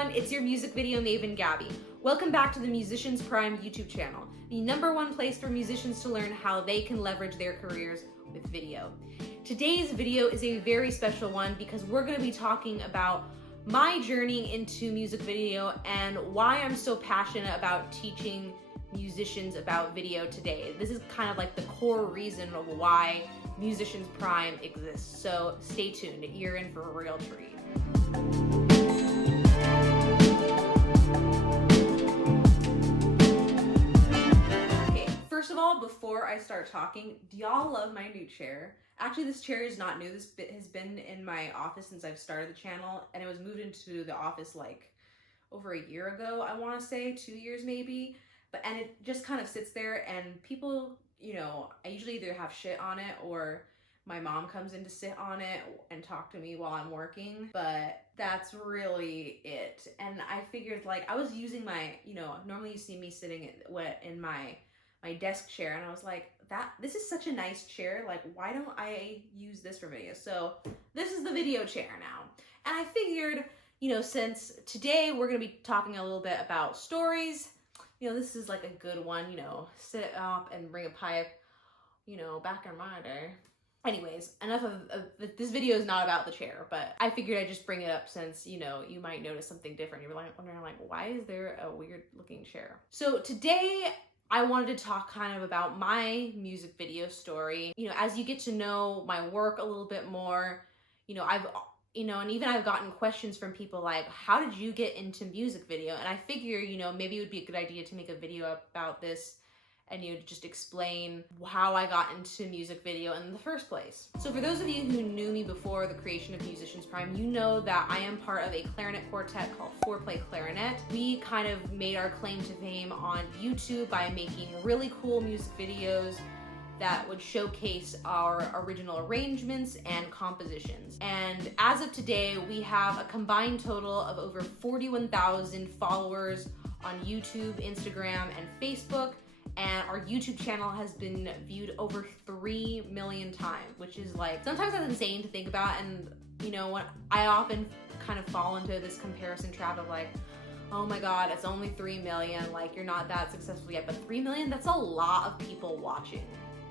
everyone, it's your music video maven Gabby. Welcome back to the Musicians Prime YouTube channel, the #1 place for musicians to learn how they can leverage their careers with video. Today's video is a very special one because we're going to be talking about my journey into music video and why I'm so passionate about teaching musicians about video today. This is kind of like the core reason of why Musicians Prime exists. So stay tuned, you're in for a real treat. Okay, first of all, before I start talking, do y'all love my new chair? Actually, this chair is not new. This has been in my office since I've started the channel, and it was moved into the office like over a year ago, I want to say, 2 years maybe. And it just kind of sits there, and people, you know, I usually either have shit on it or my mom comes in to sit on it and talk to me while I'm working, but that's really it. And I figured, like, I was using my, you know, normally you see me sitting in my desk chair, and I was like, this is such a nice chair, like, why don't I use this for video? So this is the video chair now. And I figured, you know, since today we're gonna be talking a little bit about stories, you know, this is like a good one, you know, sit up and bring a pipe, you know, back in my day. Anyways, enough of this video is not about the chair, but I figured I'd just bring it up since, you know, you might notice something different. You're like wondering, like, why is there a weird looking chair? So today I wanted to talk kind of about my music video story. You know, as you get to know my work a little bit more, you know, and even I've gotten questions from people like, how did you get into music video? And I figure, you know, maybe it would be a good idea to make a video about this and, you know, just explain how I got into music video in the first place. So for those of you who knew me before the creation of Musicians Prime, you know that I am part of a clarinet quartet called 4Play Clarinet. We kind of made our claim to fame on YouTube by making really cool music videos that would showcase our original arrangements and compositions. And as of today, we have a combined total of over 41,000 followers on YouTube, Instagram, and Facebook. And our YouTube channel has been viewed over 3 million times, which is like, sometimes that's insane to think about. And you know what, I often kind of fall into this comparison trap of like, oh my God, it's only 3 million, like you're not that successful yet. But 3 million, that's a lot of people watching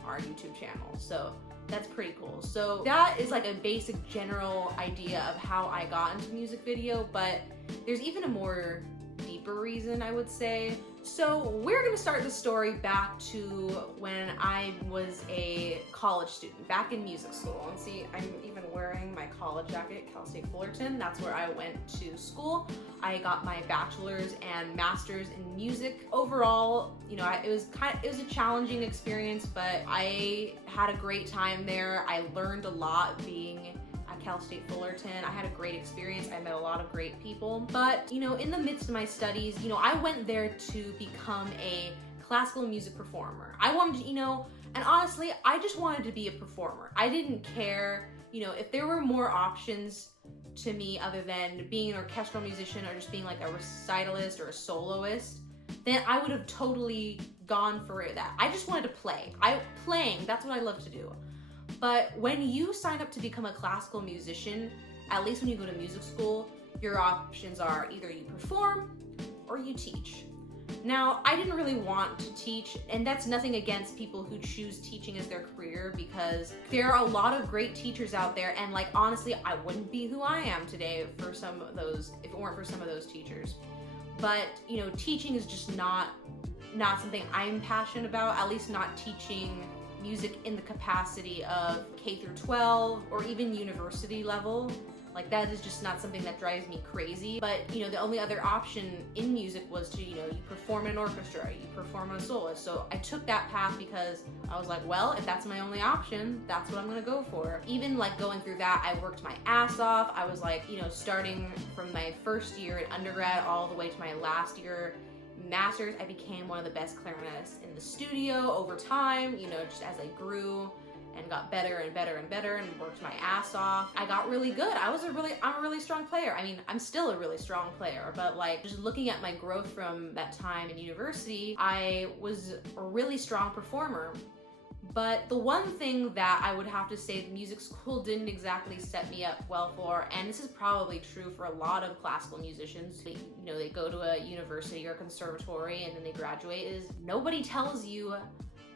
our YouTube channel. So that's pretty cool. So that is like a basic general idea of how I got into music video, but there's even a more deeper reason, I would say. So we're gonna start the story back to when I was a college student, back in music school. And see, I'm even wearing my college jacket, Cal State Fullerton. That's where I went to school. I got my bachelor's and master's in music. Overall, you know, it was a challenging experience, but I had a great time there. I learned a lot being Cal State Fullerton. I had a great experience. I met a lot of great people. But, you know, in the midst of my studies, you know, I went there to become a classical music performer. I wanted to, you know, and honestly, I just wanted to be a performer. I didn't care, you know, if there were more options to me other than being an orchestral musician or just being like a recitalist or a soloist, then I would have totally gone for that. I just wanted to play. Playing, that's what I love to do. But when you sign up to become a classical musician, at least when you go to music school, your options are either you perform or you teach. Now, I didn't really want to teach, and that's nothing against people who choose teaching as their career, because there are a lot of great teachers out there, and like, honestly, I wouldn't be who I am today for some of those, if it weren't for some of those teachers. But, you know, teaching is just not something I'm passionate about, at least not teaching music in the capacity of K through 12 or even university level. Like, that is just not something that drives me crazy. But, you know, the only other option in music was to, you know, you perform in an orchestra, you perform on a soloist. So I took that path because I was like, well, if that's my only option, that's what I'm gonna go for. Even like going through that, I worked my ass off. I was like, you know, starting from my first year in undergrad all the way to my last year master's, I became one of the best clarinetists in the studio over time, you know, just as I grew and got better and better and better and worked my ass off. I got really good. I'm a really strong player. I mean, I'm still a really strong player, but like, just looking at my growth from that time in university, I was a really strong performer. But the one thing that I would have to say music school didn't exactly set me up well for, and this is probably true for a lot of classical musicians, they go to a university or conservatory and then they graduate, is nobody tells you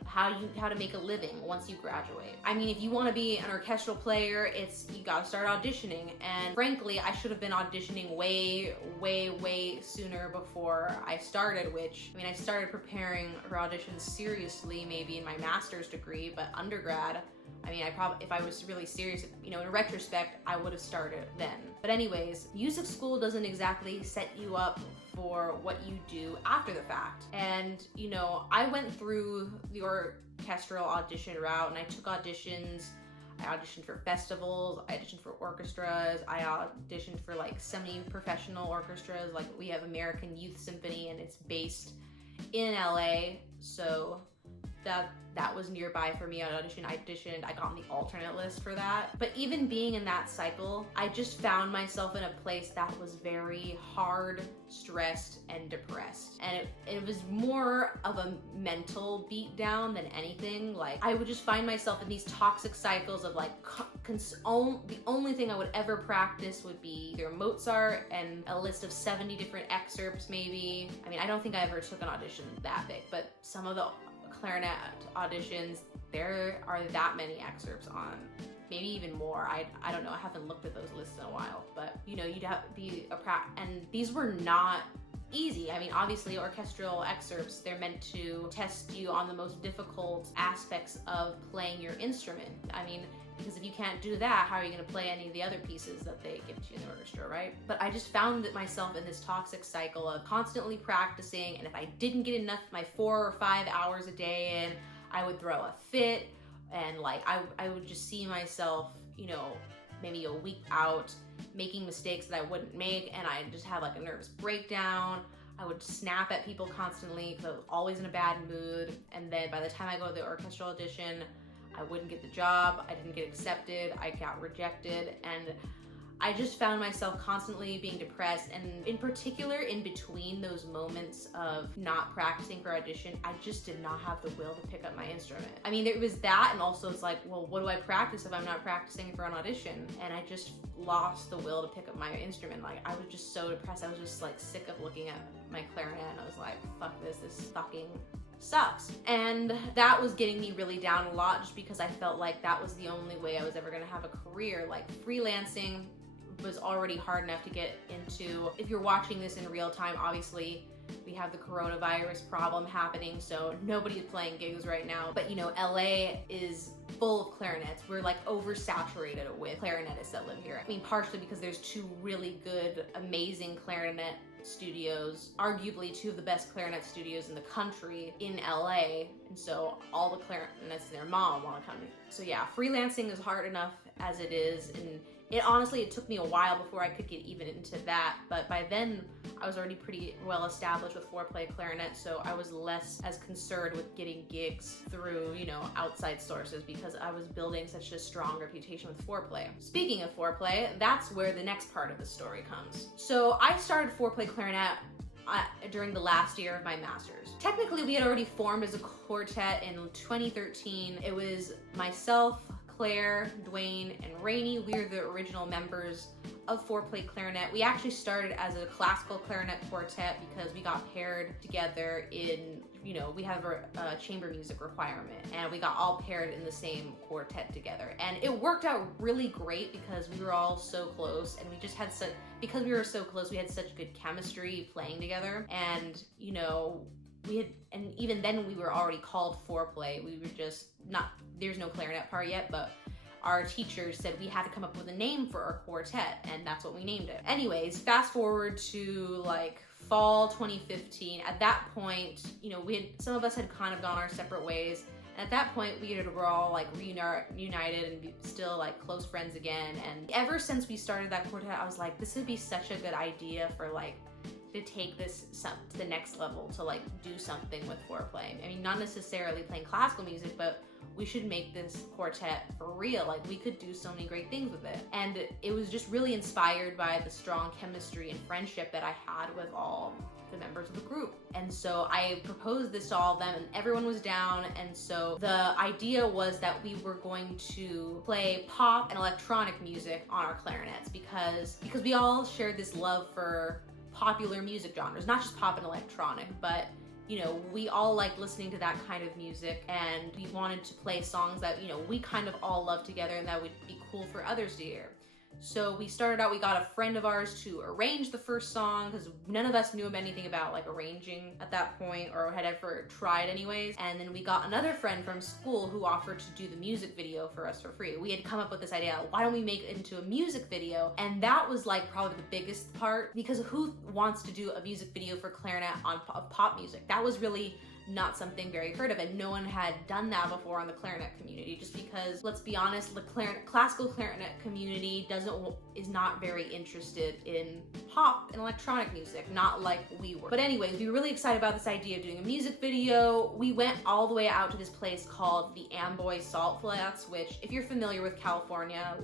how to make a living once you graduate. I mean, if you want to be an orchestral player, you gotta start auditioning. And frankly, I should have been auditioning way sooner before I started, I started preparing for auditions seriously maybe in my master's degree, but undergrad, if I was really serious, in retrospect, I would have started then. But anyways, music school doesn't exactly set you up for what you do after the fact. And, I went through the orchestral audition route and I took auditions. I auditioned for festivals, I auditioned for orchestras, I auditioned for like semi-professional orchestras, like we have American Youth Symphony and it's based in LA, so that was nearby for me. I auditioned, I got on the alternate list for that. But even being in that cycle, I just found myself in a place that was very hard, stressed, and depressed. And it was more of a mental beat down than anything. Like, I would just find myself in these toxic cycles of like, the only thing I would ever practice would be either Mozart and a list of 70 different excerpts maybe. I don't think I ever took an audition that big, but some of the clarinet auditions, there are that many excerpts on, maybe even more. I don't know, I haven't looked at those lists in a while, but you'd have to be and these were not easy. Obviously orchestral excerpts, they're meant to test you on the most difficult aspects of playing your instrument. Because if you can't do that, how are you going to play any of the other pieces that they give to you in the orchestra, right? But I just found myself in this toxic cycle of constantly practicing, and if I didn't get enough, my 4 or 5 hours a day in, I would throw a fit, and I would just see myself, maybe a week out, making mistakes that I wouldn't make, and I'd just have like a nervous breakdown. I would snap at people constantly because I was always in a bad mood, and then by the time I go to the orchestral audition, I wouldn't get the job, I didn't get accepted, I got rejected, and I just found myself constantly being depressed. And in particular, in between those moments of not practicing for audition, I just did not have the will to pick up my instrument. There was that, and also it's like, well, what do I practice if I'm not practicing for an audition? And I just lost the will to pick up my instrument. I was just so depressed. I was just sick of looking at my clarinet, and I was like, fuck this fucking sucks. And that was getting me really down a lot, just because I felt like that was the only way I was ever gonna have a career. Freelancing was already hard enough to get into. If you're watching this in real time, obviously we have the coronavirus problem happening, so nobody's playing gigs right now. But LA is full of clarinets. We're oversaturated with clarinetists that live here. Partially because there's 2 really good, amazing clarinet studios, arguably 2 of the best clarinet studios in the country in LA, and so all the clarinets and their mom want to come. So yeah, freelancing is hard enough as it is, and it took me a while before I could get even into that, but by then I was already pretty well established with foreplay clarinet, so I was less as concerned with getting gigs through, outside sources, because I was building such a strong reputation with foreplay. Speaking of foreplay, that's where the next part of the story comes. So I started foreplay clarinet during the last year of my master's. Technically, we had already formed as a quartet in 2013. It was myself, Claire, Dwayne, and Rainey. We are the original members of foreplay clarinet. We actually started as a classical clarinet quartet because we got paired together in, we have a chamber music requirement, and we got all paired in the same quartet together. And it worked out really great because we were all so close, and we just had because we were so close, we had such good chemistry playing together. And, and even then we were already called foreplay. We were just there's no clarinet part yet, but our teachers said we had to come up with a name for our quartet, and that's what we named it. Anyways, fast forward to fall 2015. At that point, some of us had kind of gone our separate ways. And at that point, we were all reunited and still close friends again. And ever since we started that quartet, I was like, this would be such a good idea for to take this to the next level, to do something with foreplay. Not necessarily playing classical music, but we should make this quartet for real. Like, we could do so many great things with it. And it was just really inspired by the strong chemistry and friendship that I had with all the members of the group. And so I proposed this to all of them and everyone was down. And so the idea was that we were going to play pop and electronic music on our clarinets because we all shared this love for popular music genres, not just pop and electronic, but you know, we all like listening to that kind of music, and we wanted to play songs that, you know, we kind of all love together and that would be cool for others to hear. So we started out, we got a friend of ours to arrange the first song because none of us knew anything about like arranging at that point or had ever tried anyways. And then we got another friend from school who offered to do the music video for us for free. We had come up with this idea, why don't we make it into a music video? And that was like probably the biggest part, because who wants to do a music video for clarinet on pop music? That was really not something very heard of, and no one had done that before in the clarinet community, just because, let's be honest, the classical clarinet community is not very interested in pop and electronic music, not like we were. But anyways, we were really excited about this idea of doing a music video. We went all the way out to this place called the Amboy Salt Flats, which, if you're familiar with California,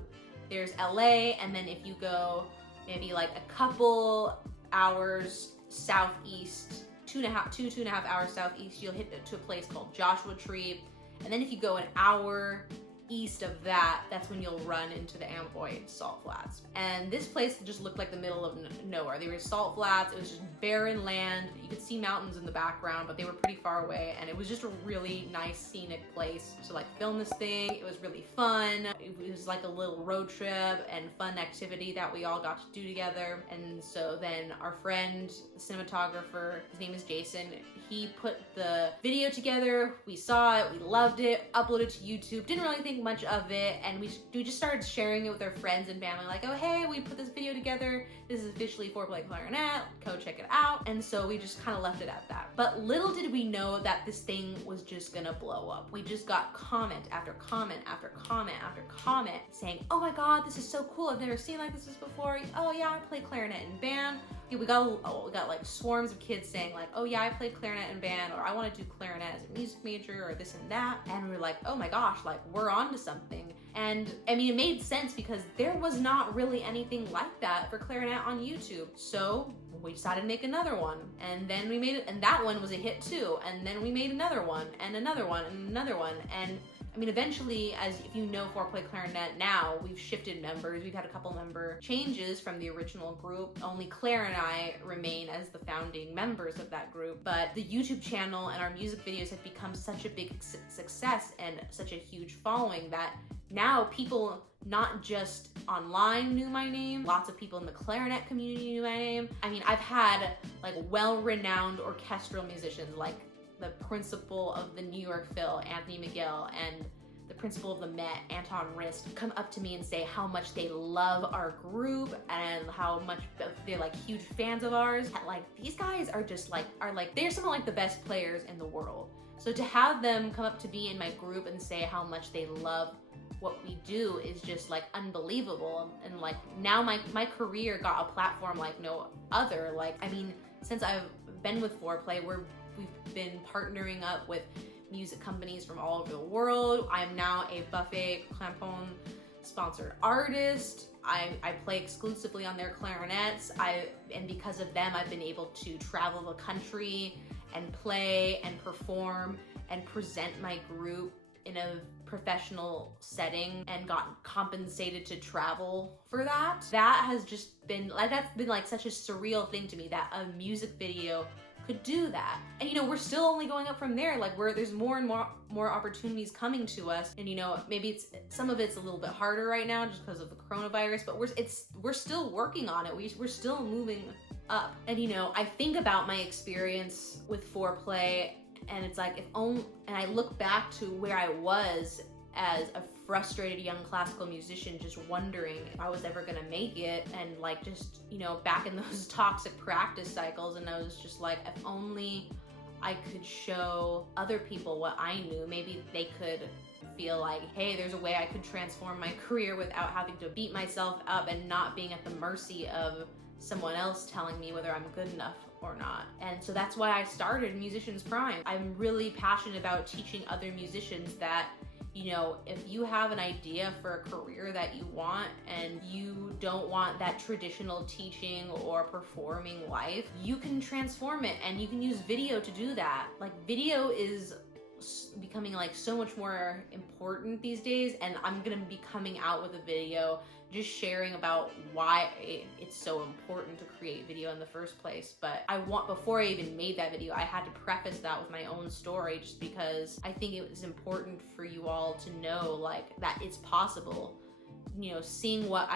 there's LA, and then if you go maybe like a couple hours southeast, two and a half hours southeast, you'll hit to a place called Joshua Tree. And then if you go an hour east of that, that's when you'll run into the Amboy Salt Flats. And this place just looked like the middle of nowhere. They were salt flats, it was just barren land. You could see mountains in the background, but they were pretty far away. And it was just a really nice scenic place to like film this thing. It was really fun. It was like a little road trip and fun activity that we all got to do together. And so then our friend, the cinematographer, his name is Jason, he put the video together. We saw it, we loved it, uploaded it to YouTube, didn't really think much of it, and we just started sharing it with our friends and family, like, oh hey, we put this video together, this is officially Foreplay Clarinet, go check it out. And so we just kind of left it at that. But little did we know that this thing was just gonna blow up. We just got comment after comment after comment after comment saying, oh my god, this is so cool, I've never seen like this before. Oh yeah, I play clarinet in band. We got like swarms of kids saying like, oh yeah, I played clarinet in band, or I want to do clarinet as a music major, or this and that. And we were like, oh my gosh, like we're on to something. And I mean, it made sense because there was not really anything like that for clarinet on YouTube. So we decided to make another one, and then we made it, and that one was a hit too. And then we made another one, and another one, and another one. And I mean, eventually, if you know Foreplay Clarinet now, we've shifted members. We've had a couple member changes from the original group. Only Claire and I remain as the founding members of that group. But the YouTube channel and our music videos have become such a big success and such a huge following that now people not just online knew my name, lots of people in the clarinet community knew my name. I mean, I've had like well-renowned orchestral musicians like the principal of the New York Phil, Anthony Miguel, and the principal of the Met, Anton Rist, come up to me and say how much they love our group and how much they're like huge fans of ours. And, like, these guys are just like, they're some of like the best players in the world. So to have them come up to me in my group and say how much they love what we do is just like unbelievable. And like now my career got a platform like no other. Like, I mean, since I've been with Foreplay, we've been partnering up with music companies from all over the world. I'm now a Buffet Clampon sponsored artist. I play exclusively on their clarinets. And because of them, I've been able to travel the country and play and perform and present my group in a professional setting and gotten compensated to travel for that. That has just been like, that's been like such a surreal thing to me, that a music video could do that. And you know, we're still only going up from there. Like there's more and more opportunities coming to us. And you know, maybe some of it's a little bit harder right now just because of the coronavirus, but we're still working on it. We're still moving up. And you know, I think about my experience with Foreplay, and it's like, and I look back to where I was as a frustrated young classical musician, just wondering if I was ever gonna make it, and like just, you know, back in those toxic practice cycles, and I was just like, if only I could show other people what I knew, maybe they could feel like, hey, there's a way I could transform my career without having to beat myself up and not being at the mercy of someone else telling me whether I'm good enough or not. And so that's why I started Musicians Prime. I'm really passionate about teaching other musicians that You know, if you have an idea for a career that you want and you don't want that traditional teaching or performing life, you can transform it, and you can use video to do that. Like, video is becoming like so much more important these days, and I'm gonna be coming out with a video just sharing about why it's so important to create video in the first place. But before I even made that video, I had to preface that with my own story, just because I think it was important for you all to know like that it's possible. You know, seeing what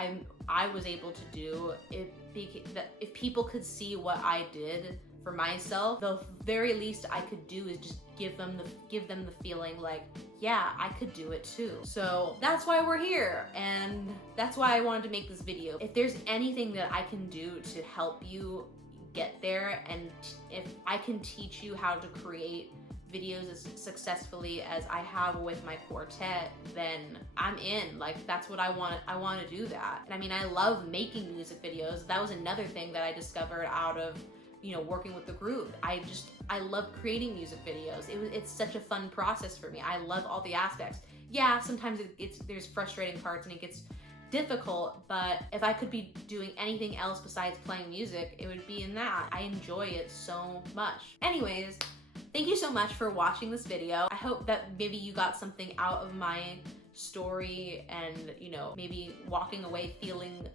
I was able to do, if people could see what I did for myself, the very least I could do is just give them the feeling like, yeah, I could do it too. So that's why we're here, and that's why I wanted to make this video. If there's anything that I can do to help you get there, and if I can teach you how to create videos as successfully as I have with my quartet, then I'm in. Like, that's what I want to do that. And I mean, I love making music videos. That was another thing that I discovered out of, you know, working with the group. I love creating music videos. It's such a fun process for me. I love all the aspects. Yeah, sometimes there's frustrating parts and it gets difficult, but if I could be doing anything else besides playing music, it would be in that. I enjoy it so much. Anyways, thank you so much for watching this video. I hope that maybe you got something out of my story, and, you know, maybe walking away feeling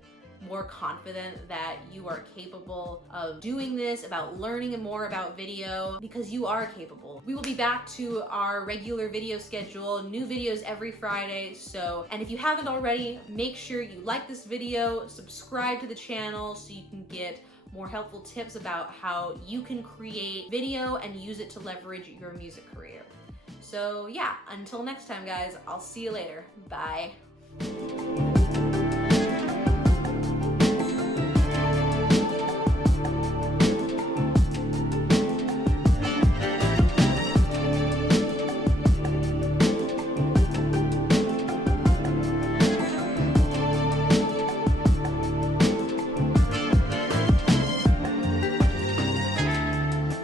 more confident that you are capable of doing this, about learning more about video, because you are capable. We will be back to our regular video schedule, new videos every Friday. And if you haven't already, make sure you like this video, subscribe to the channel so you can get more helpful tips about how you can create video and use it to leverage your music career. So yeah, until next time guys, I'll see you later. Bye.